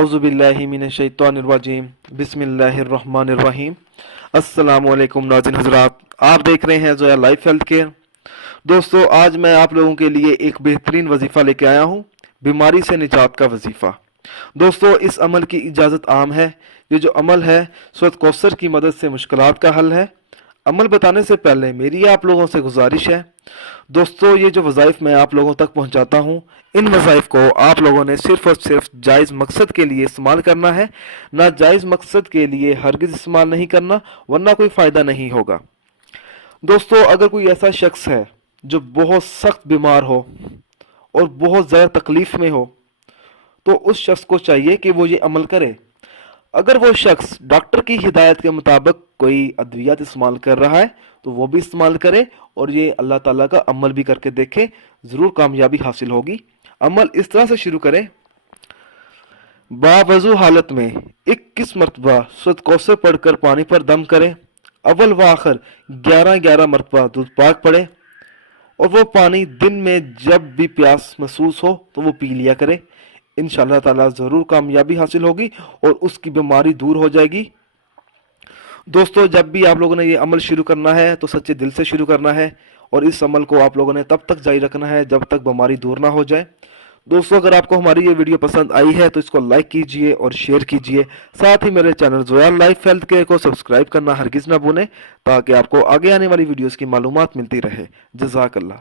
आउज़ु बिल्लाहि मिनश्शैतानिर्रजीम बिस्मिल्लाहिर्रहमानिर्रहीम। अस्सलाम वालेकुम नाज़रीन हज़रात, आप देख रहे हैं जोया लाइफ हेल्थ केयर। दोस्तों, आज मैं आप लोगों के लिए एक बेहतरीन वजीफ़ा लेके आया हूँ, बीमारी से निजात का वजीफ़ा। दोस्तों, इस अमल की इजाज़त आम है। ये जो अमल है सूरत कौसर की मदद से मुश्किलात का हल है। अमल बताने से पहले मेरी आप लोगों से गुजारिश है, दोस्तों, ये जो वज़ाइफ मैं आप लोगों तक पहुंचाता हूं, इन वज़ाइफ को आप लोगों ने सिर्फ़ और सिर्फ जायज़ मकसद के लिए इस्तेमाल करना है। नाजायज़ मकसद के लिए हरगिज़ इस्तेमाल नहीं करना, वरना कोई फ़ायदा नहीं होगा। दोस्तों, अगर कोई ऐसा शख्स है जो बहुत सख्त बीमार हो और बहुत ज़्यादा तकलीफ़ में हो, तो उस शख्स को चाहिए कि वो ये अमल करे। अगर वो शख्स डॉक्टर की हिदायत के मुताबिक कोई अद्वियात इस्तेमाल कर रहा है तो वो भी इस्तेमाल करे और ये अल्लाह ताला का अमल भी करके देखे, ज़रूर कामयाबी हासिल होगी। अमल इस तरह से शुरू करें, बावजू हालत में 21 मरतबा सूरत कौसर पढ़कर पानी पर दम करें। अव्वल व आखिर 11-11 मरतबा दूध पाक पड़े और वो पानी दिन में जब भी प्यास महसूस हो तो वो पी लिया करे। इंशाअल्लाह ताला ज़रूर कामयाबी हासिल होगी और उसकी बीमारी दूर हो जाएगी। दोस्तों, जब भी आप लोगों ने ये अमल शुरू करना है तो सच्चे दिल से शुरू करना है और इस अमल को आप लोगों ने तब तक जारी रखना है जब तक बीमारी दूर ना हो जाए। दोस्तों, अगर आपको हमारी ये वीडियो पसंद आई है तो इसको लाइक कीजिए और शेयर कीजिए। साथ ही मेरे channel Zoya life health care को सब्सक्राइब करना हरगिज़ ना भूलें, ताकि आपको आगे आने वाली वीडियोस की मालूमात मिलती रहे। जज़ाकल्लाह।